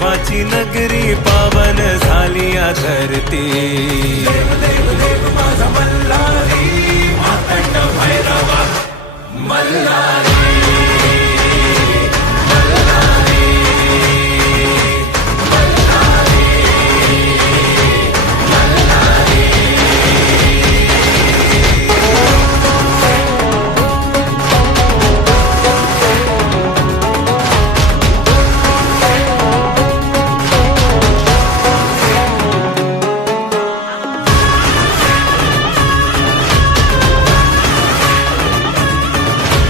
देवाची नगरी पावन झाली या धरती. देव देव देव माझा मल्हारी, मातंड भैरवा मल्हारी.